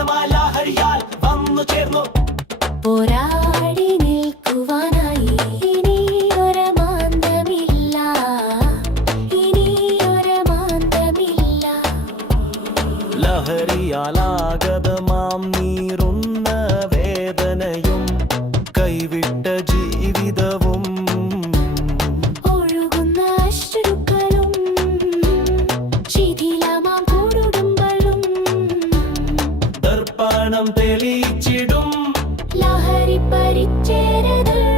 പാട്ടുമാല ഹരിയാൽ വന്നു മാന്തമില്ല. മാന്തമില്ല. ലഹരിയാലാഗതമാം നീറുന്നു നാണം തെളിയിച്ചിടും. ലഹരി പരിച്ചേരതും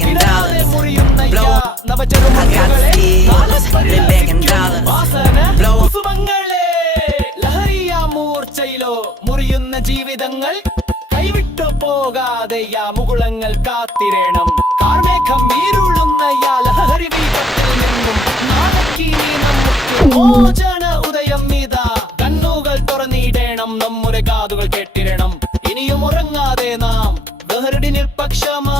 million dollars. I got skills, three million dollars. Blow മൂർച്ചയിലോ മുറിയുന്ന ജീവിതങ്ങൾ കൈവിട്ടു പോകാതെ യാ മുകുളങ്ങൾ കാത്തിരേണം കാർമേഘം വീരുള്ളുന്ന യാ ലഹരി മോചന ഉദയം ഇതാ കണ്ണുകൾ തുറന്നിടേണം നമ്മുടെ കാതുകൾ കേട്ടിരണം ഇനിയും ഉറങ്ങാതെ നാം ബഹരുടെ നിഷ്പക്ഷമാ